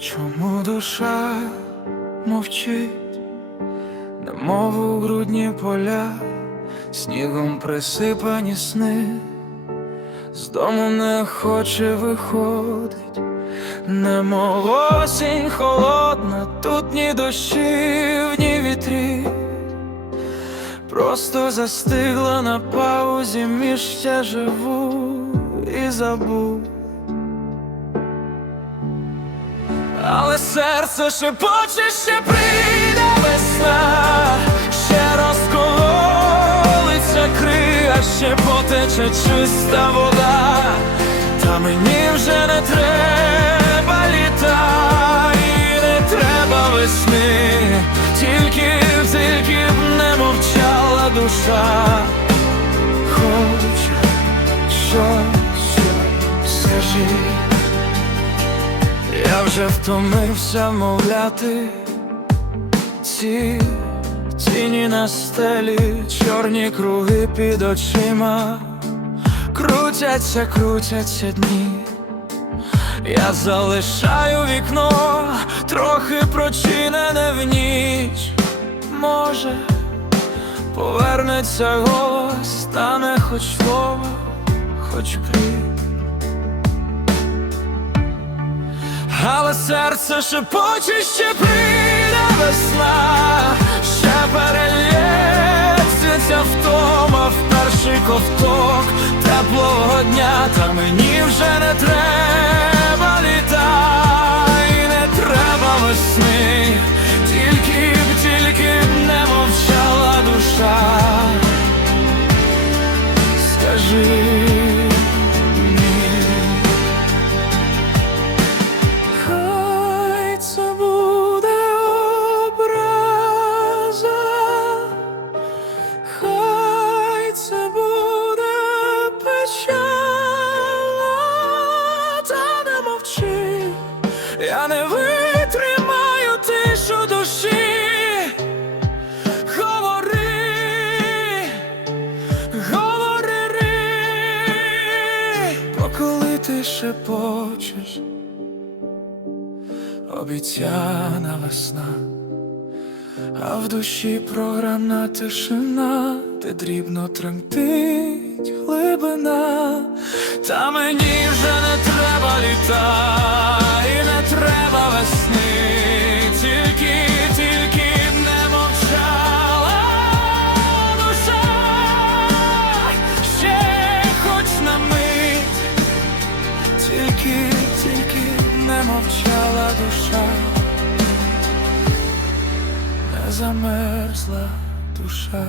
Чому душа мовчить, немов у грудні поля, снігом присипані сни, з дому не хоче виходить, немов осінь холодна, тут ні дощів, ні вітрів, просто застигла на паузі між ще живу і забув. Але серце шепоче, ще прийде весна, ще розколиться крига, ще потече чиста вода, та мені вже не треба літа, і не треба весни, тільки, тільки б не мовчала душа, хоч щось скажи. Я вже втомився мовляти ці тіні на стелі, чорні круги під очима, крутяться, крутяться дні. Я залишаю вікно, трохи прочинене в ніч. Може, повернеться голос, стане хоч слово, хоч крик. Але серце шепоче, ще прийде весна, ще перельється втома в перший ковток. Теплого дня, та мені вже не треба. Літа, і не треба весни, тільки б, тільки б не мовчала душа. Скажи коли ти шепочеш. Обіцяна весна, а в душі програна тишина, де дрібно тремтить глибина, та мені вже не треба літа, не мовчала душа, не замерзла душа.